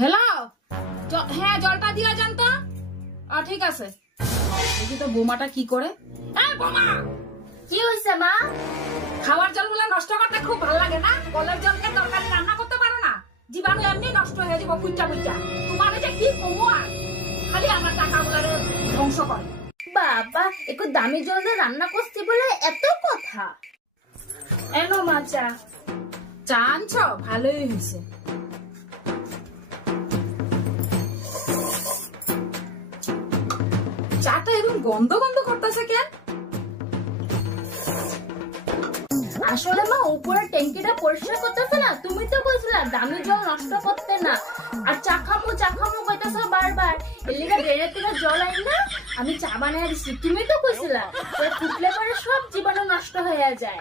Hello, হ্যাঁ জলটা দিয়া যান তো। ঠিক আছে। দেখি তো বোমাটা কি করে। বোমা কি হয়েছে মা? খাওয়ার জলগুলো নষ্ট করতে খুব ভালো লাগে না? কলের জলকে তরকারি রান্না করতে পারো না? জীবাণু এমনি নষ্ট হয়ে যাবো কুইটা কুইটা। তোমার যে কি কমো আর খালি আমার টাকাগুলো ধ্বংস করে। বাবা একটু দামি জল দিয়ে রান্না করছি বলে এত কথা। এনো মা চা। চা আনছ? ভালোই হয়েছে। চাটা এরকম গন্ধ গন্ধ করতেছে কেন? আসলে মা উপরে ট্যাঙ্কিটা পরিষ্কার করতেছে না, তুমি তো কইছিলা দামি জল নষ্ট করতে না। আর চাখামো কইতাছ বারবার, এর লিগে ড্রেনের থেকে জল আইন না আমি চা বানায় দিছি, তুমি তো কইছিলা ফুটলে পরে সব জীবাণু নষ্ট হয়ে যায়।